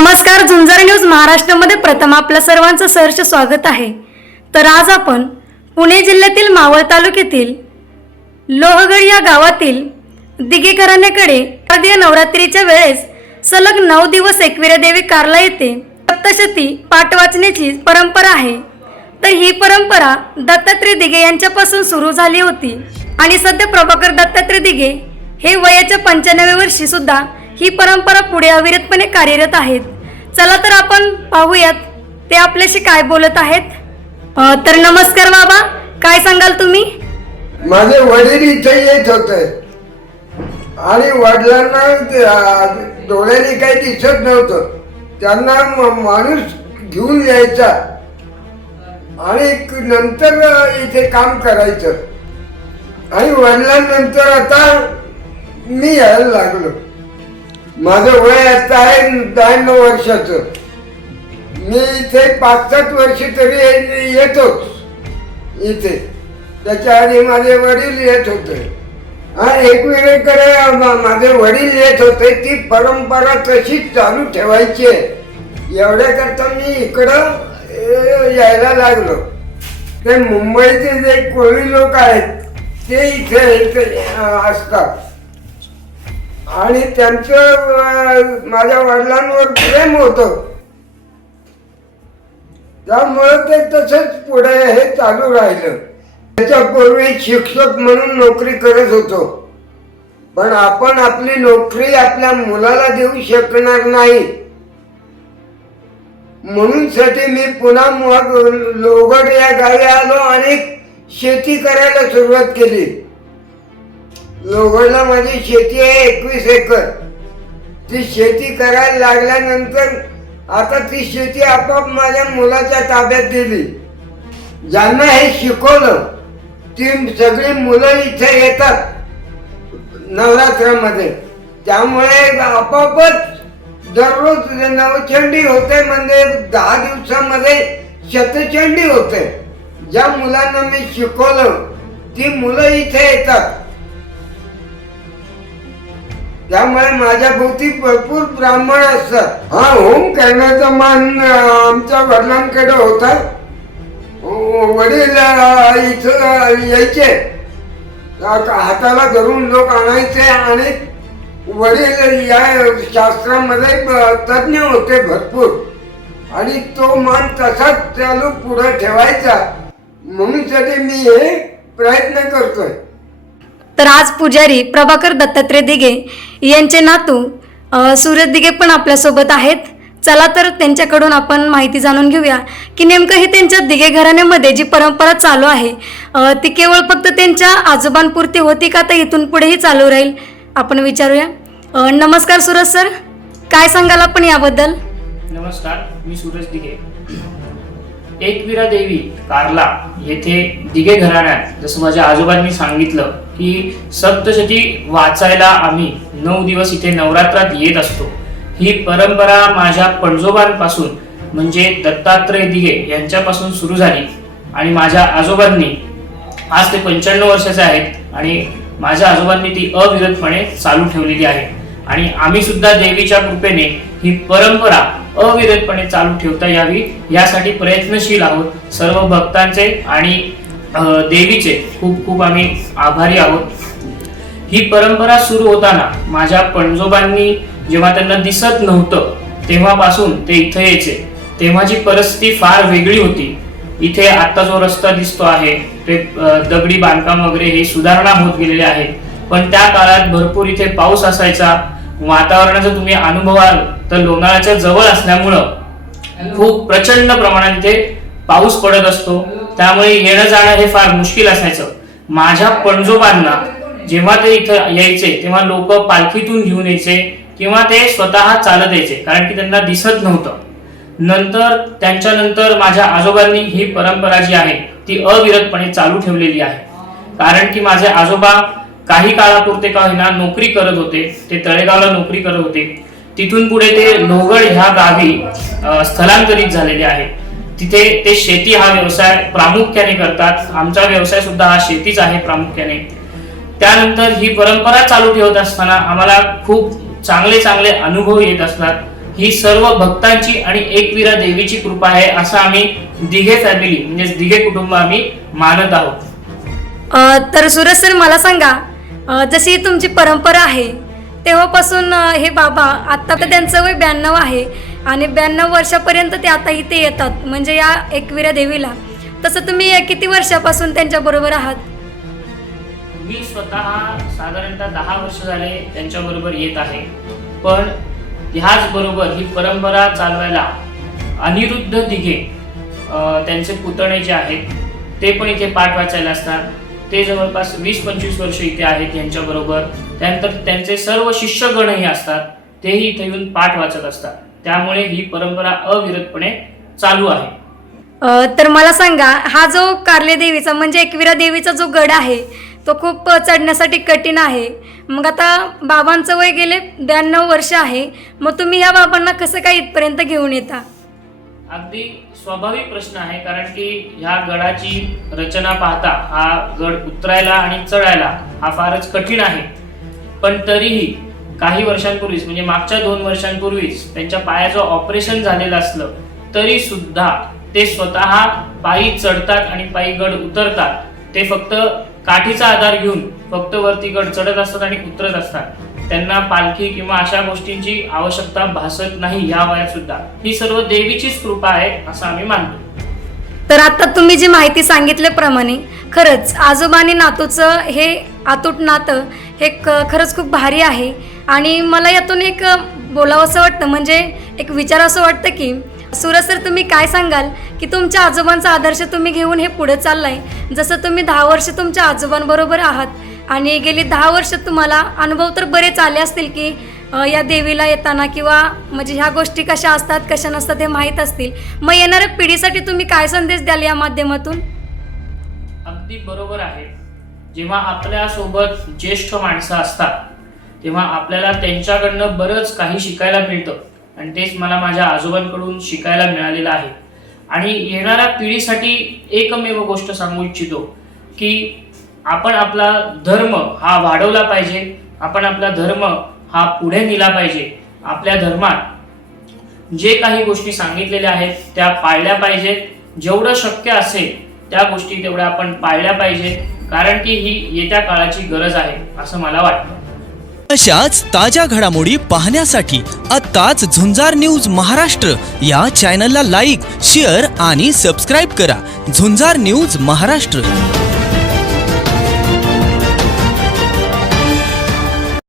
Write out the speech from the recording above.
नमस्कार झुंजार न्यूज महाराष्ट्रामध्ये प्रथम आपलं सर्वांचं सहर्ष स्वागत आहे. तर आज आपण पुणे जिल्ह्यातील मावळ तालुक्यातील लोहगड या गावातील दिघे शारदीय नवरात्रीच्या वेळेस सलग नऊ दिवस एकविरा देवी कारला येते. सप्तशती पाठ वाचण्याची परंपरा आहे. तर ही परंपरा दत्तात्रय दिघे यांच्यापासून सुरू झाली होती. आणि सध्या प्रभाकर दत्तात्रय दिघे हे वयाच्या पंच्याण्णव्या वर्षी सुद्धा ही परंपरा पुढे अविरतपणे कार्यरत आहेत. चला तर आपण पाहूयात ते आपल्याशी काय बोलत आहेत. अ, तर नमस्कार बाबा काय सांगाल तुम्ही? माझे वडील इथे येत होते. आणि वडिलांना ते, आ, डोळ्याने काही दिसत नव्हतं. त्यांना म- माणूस घेऊन यायचा. आणि क- नंतर अ, इथे काम करायचं. आणि वडिलांनंतर आता मी यायला लागलो. माझं वय आता आहे ब्याण्णव वर्षाचं. मी इथे पाच सात वर्ष तरी येतोच. इथे. त्याच्या आधी माझे वडील येत होते. आणि एकमेकांकडे मा- माझे वडील येत होते ती परंपरा तशीच चालू ठेवायची आहे. एवढ्याकरता मी इकडं यायला लागलो. ते मुंबईचे जे कोळी लोक आहेत ते इथे इथे असतात. आणि त्यांचं माझ्या वडिलांवर प्रेम होतं. त्यामुळं ते तसंच पुढे हे चालू राहिलं. त्याच्यापूर्वी शिक्षक म्हणून नोकरी करत होतो. पण आपण आपली नोकरी आपल्या मुलाला देऊ शकणार नाही. म्हणून साठी मी पुन्हा मग लोगड या गावी आलो आणि शेती करायला सुरुवात केली. लोगडला माझी शेती आहे एकवीस एकर. ती शेती करायला लागल्यानंतर आता ती शेती आपोआप माझ्या मुलाच्या ताब्यात दिली. ज्यांना हे शिकवलं ती सगळी मुलं इथे येतात नवरात्रामध्ये. त्यामुळे आपोआपच दररोज नवचंडी होते म्हणजे दहा दिवसामध्ये शतचंडी होते. ज्या मुलांना मी शिकवलं ती मुलं इथे येतात. त्यामुळे माझ्या भोवती भरपूर ब्राह्मण असतात. हा होम करण्याचा मान आमच्या वडिलांकडे होता. हो, वडील इथं यायचे. हाताला धरून लोक आणायचे आणि वडील या शास्त्रामध्ये तज्ज्ञ होते भरपूर. आणि तो मान तसाच चालू पुढे ठेवायचा. म्हणून मी हे प्रयत्न करतोय. तर आज पुजारी प्रभाकर दत्तात्रय दिघे यांचे नातू सूर्य सूरज दिघे पण आपल्यासोबत आहेत. चला तर त्यांच्याकडून आपण माहिती जाणून घेऊया की नेमकं हे त्यांच्या दिघे घराण्यामध्ये जी परंपरा चालू आहे ती केवळ फक्त त्यांच्या आजोबांपुरती होती का तर इथून पुढेही चालू राहील? आपण विचारूया. नमस्कार सूरज सर. काय सांगाल आपण याबद्दल? नमस्कार मी सूरज दिघे. एकविरा देवी कारला येथे दिघे घराण्यात जसं माझ्या आजोबांनी सांगितलं की सप्तशती वाचायला आम्ही नऊ दिवस इथे नवरात्रात येत असतो. ही परंपरा माझ्या पणजोबांपासून म्हणजे दत्तात्रय दिघे यांच्यापासून सुरू झाली. आणि माझ्या आजोबांनी आज ते पंच्याण्णव वर्षाचे आहेत आणि माझ्या आजोबांनी ती अविरतपणे चालू ठेवलेली आहे. आणि आम्ही सुद्धा देवीच्या कृपेने ही परंपरा अविरतपणे चालू ठेवता यावी यासाठी प्रयत्नशील आहोत. सर्व भक्तांचे आणि देवीचे खूप खूप आम्ही आभारी आहोत. ही परंपरा सुरू होताना माझ्या पणजोबांनी जेव्हा त्यांना दिसत नव्हतं तेव्हापासून ते इथं यायचे. तेव्हाची परिस्थिती फार वेगळी होती. इथे आता जो रस्ता दिसतो आहे ते दगडी बांधकाम वगैरे हे सुधारणा होत गेलेले आहे पण त्या काळात भरपूर इथे पाऊस असायचा. वातावरणाचा तुम्ही अनुभवाल तर लोणाळ्याच्या जवळ असल्यामुळं खूप प्रचंड प्रमाणात इथे पाऊस पडत असतो. त्यामुळे येणं जाणं हे फार मुश्किल असायचं. माझ्या पणजोबांना जेव्हा ते इथं यायचे तेव्हा लोक पालखीतून घेऊन यायचे किंवा ते स्वतः चालत यायचे कारण की त्यांना दिसत नव्हतं. नंतर त्यांच्यानंतर माझ्या आजोबांनी ही परंपरा जी आहे ती अविरतपणे चालू ठेवलेली आहे. कारण की माझे आजोबा काही काळापुरते का होईना नोकरी करत होते ते तळेगावला नोकरी करत होते. तिथून पुढे ते लोहगड ह्या गावी स्थलांतरित झालेले आहे. तिथे ते शेती हा व्यवसाय प्रामुख्याने करतात. आमचा व्यवसाय सुद्धा हा शेतीच आहे प्रामुख्याने. त्यानंतर ही परंपरा चालू ठेवत असताना आम्हाला खूप चांगले चांगले अनुभव येत असतात. ही सर्व भक्तांची आणि एकवीरा देवीची कृपा आहे असं आम्ही दिघे फॅमिली म्हणजेच दिघे कुटुंब आम्ही मानत आहोत. तर सुरज सर मला सांगा जशी तुमची परंपरा आहे तेव्हापासून हे बाबा आत्ता तर त्यांचं वय ब्याण्णव आहे आणि ब्याण्णव वर्षापर्यंत ते आता इथे येतात म्हणजे या एकविरा देवीला. तसं तुम्ही किती वर्षापासून त्यांच्याबरोबर आहात? मी स्वतः साधारणतः दहा वर्ष झाले त्यांच्याबरोबर येत आहे. पण ह्याच बरोबर ही परंपरा चालवायला अनिरुद्ध दिघे त्यांचे पुतणे जे आहेत ते पण इथे पाठ वाचायला असतात. ते जवळपास वीस पंचवीस वर्ष इथे आहेत यांच्याबरोबर त्यानंतर त्यांचे सर्व शिष्यगणही असतात तेही इथे येऊन पाठ वाचत असतात. त्यामुळे ही परंपरा अविरतपणे चालू आहे. तर मला सांगा हा जो कार्ले देवीचा म्हणजे एकविरा देवीचा जो गड आहे तो खूप चढण्यासाठी कठीण आहे. मग आता बाबांचं वय गेले ब्याण्णव वर्ष आहे. मग तुम्ही ह्या बाबांना कसं काय इथपर्यंत घेऊन येता? अगदी स्वाभाविक प्रश्न आहे कारण की ह्या गडाची रचना पाहता हा गड उतरायला आणि चढायला हा फारच कठीण आहे. पण तरीही काही वर्षांपूर्वीच म्हणजे मागच्या दोन वर्षांपूर्वीच त्यांच्या पायाचं ऑपरेशन झालेलं असलं तरी सुद्धा ते स्वतः पायी चढतात आणि पायी गड उतरतात. ते फक्त काठीचा आधार घेऊन फक्त वरती गड चढत असतात आणि उतरत असतात. त्यांना पालखी किंवा अशा गोष्टींची आवश्यकता भासत नाही या वयात सुद्धा. ही सर्व देवीचीच कृपा आहे असं आम्ही मानतो. तर आता तुम्ही जी माहिती सांगितल्याप्रमाणे खरंच आजोबा आणि नातूचं हे आतूट नातं हे क खरंच खूप भारी आहे. आणि मला यातून एक बोलावं असं वाटतं म्हणजे एक विचार असं वाटतं की सुरज सर तुम्ही काय सांगाल की तुमच्या आजोबांचा आदर्श तुम्ही घेऊन हे पुढे चाललाय? जसं तुम्ही दहा वर्ष तुमच्या आजोबांबरोबर आहात आणि गेली दहा वर्ष तुम्हाला अनुभव तर बरेच आले असतील की या देवीला येताना किंवा म्हणजे ह्या गोष्टी कशा असतात कशा नसतात हे माहीत असतील. मग येणाऱ्या पिढीसाठी तुम्ही काय संदेश द्याल या माध्यमातून? अगदी बरोबर आहे. जेव्हा आपल्यासोबत ज्येष्ठ माणसं असतात तेव्हा आपल्याला त्यांच्याकडनं बरंच काही शिकायला मिळतं. आणि तेच मला माझ्या आजोबांकडून शिकायला मिळालेलं आहे. आणि येणाऱ्या पिढीसाठी एकमेव गोष्ट सांगू इच्छितो की आपण आपला धर्म हा वाढवला पाहिजे. आपण आपला धर्म हा पुढे नेला पाहिजे. आपल्या धर्मात जे काही गोष्टी सांगितलेल्या आहेत त्या पाळल्या पाहिजेत. जेवढं शक्य असेल त्या गोष्टी तेवढ्या आपण पाळल्या पाहिजेत. कारण की ही येत्या काळाची गरज आहे असं मला वाटतं. अशाच ताज्या घडामोडी पाहण्यासाठी आत्ताच झुंजार न्यूज महाराष्ट्र या चॅनलला लाईक शेअर आणि सबस्क्राईब करा. झुंजार न्यूज महाराष्ट्र.